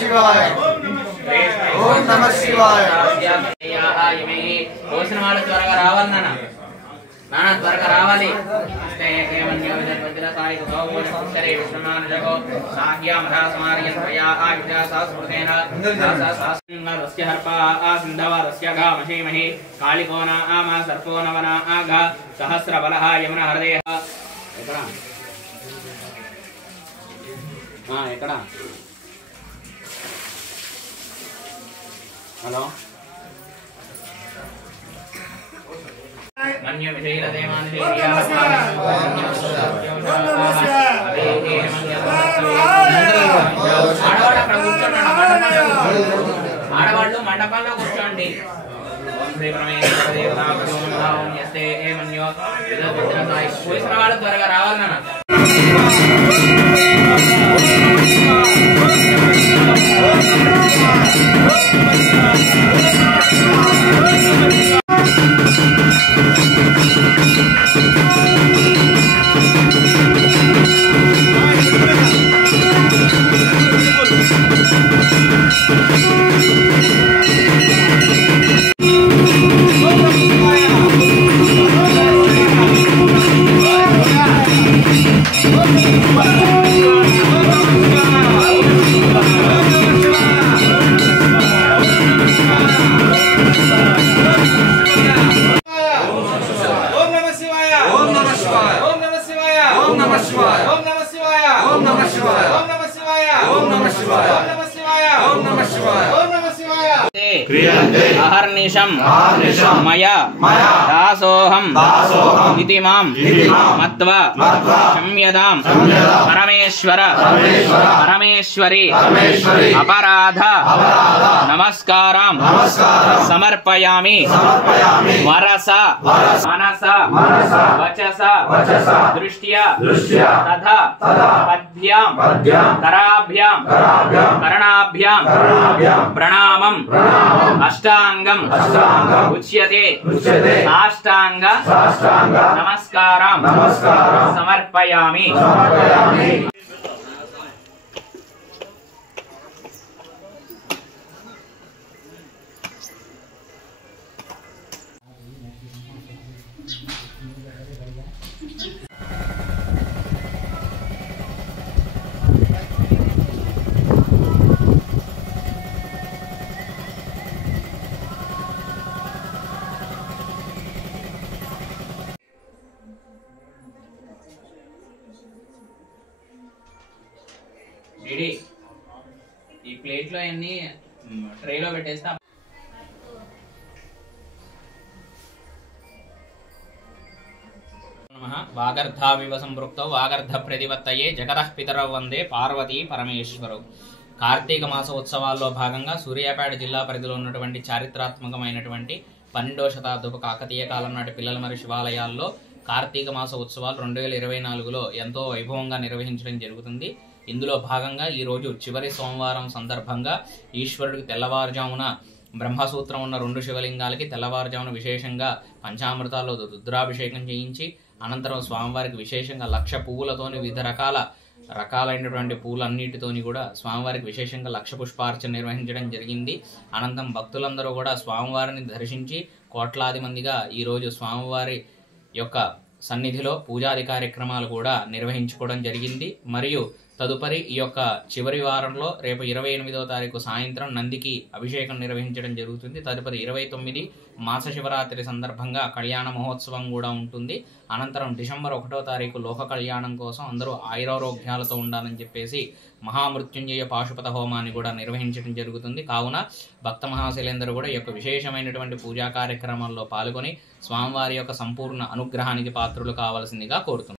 शिवाय ओम नमः शिवाय పోసిన వాళ్ళు త్వరగా రావాలి నాన్న త్వరగా రావాలి కాళికోన ఆమా సర్పోనవన ఆఘ సహస్రబల యమున హృదయ ఎక్కడ హలో మన్య విజయరదే ఆడవాళ్ళు మండపాల్లో కూర్చోండి పోసిన వాళ్ళు త్వరగా రావాలి నాన్న అహర్నిశం మయా దాసోహం ఇతి మాం మత్వా క్షమ్యతాం పరమేశ్వర పరమేశ్వరి అపరాధ నమస్కారం సమర్పయామి వరస మనస వచస దృష్ట్యా తథా పద్భ్యాం కరాభ్యాం కరణాభ్యాం ప్రణామం అష్టాంగం ఉచ్యతే సాష్టాంగ నమస్కారం సమర్పయామి ఈ ప్లేట్ లో అన్ని ట్రేలో పెట్టేస్తా వాగర్ధావివ సంపృక్తౌ వాగర్ధ ప్రతిపత్తయే జగతః పితరౌ వందే పార్వతీ పరమేశ్వరౌ. కార్తీక మాస ఉత్సవాల్లో భాగంగా సూర్యాపేట జిల్లా పరిధిలో ఉన్నటువంటి చారిత్రాత్మకమైనటువంటి 12వ శతాబ్దపు కాకతీయ కాలం నాటి పిల్లలమరి శివాలయాల్లో కార్తీక మాస ఉత్సవాలు 2024లో ఎంతో వైభవంగా నిర్వహించడం జరుగుతుంది. ఇందులో భాగంగా ఈరోజు చివరి సోమవారం సందర్భంగా ఈశ్వరుడికి తెల్లవారుజామున బ్రహ్మసూత్రం ఉన్న 2 శివలింగాలకి తెల్లవారుజామున విశేషంగా పంచామృతాల్లో రుద్రాభిషేకం చేయించి అనంతరం స్వామివారికి విశేషంగా 1,00,000 పువ్వులతోని వివిధ రకాలైనటువంటి పూలన్నిటితోని కూడా స్వామివారికి విశేషంగా 1,00,000 పుష్పార్చన నిర్వహించడం జరిగింది. అనంతరం భక్తులందరూ కూడా స్వామివారిని దర్శించి కోట్లాది మందిగా ఈరోజు స్వామివారి యొక్క సన్నిధిలో పూజాది కార్యక్రమాలు కూడా నిర్వహించుకోవడం జరిగింది. మరియు తదుపరి ఈ యొక్క చివరి వారంలో రేపు 28వ తారీఖు సాయంత్రం నందికి అభిషేకం నిర్వహించడం జరుగుతుంది. తదుపరి 29 మాస శివరాత్రి సందర్భంగా కళ్యాణ మహోత్సవం కూడా ఉంటుంది. అనంతరం డిసెంబర్ 1వ తారీఖు లోక కళ్యాణం కోసం అందరూ ఆయురారోగ్యాలతో ఉండాలని చెప్పేసి మహామృత్యుంజయ పాశుపత హోమాన్ని కూడా నిర్వహించడం జరుగుతుంది. కావున భక్త మహాశైలేందరూ కూడా ఈ యొక్క విశేషమైనటువంటి పూజా కార్యక్రమాల్లో పాల్గొని స్వామివారి యొక్క సంపూర్ణ అనుగ్రహానికి పాత్రులు కావాల్సిందిగా కోరుతున్నారు.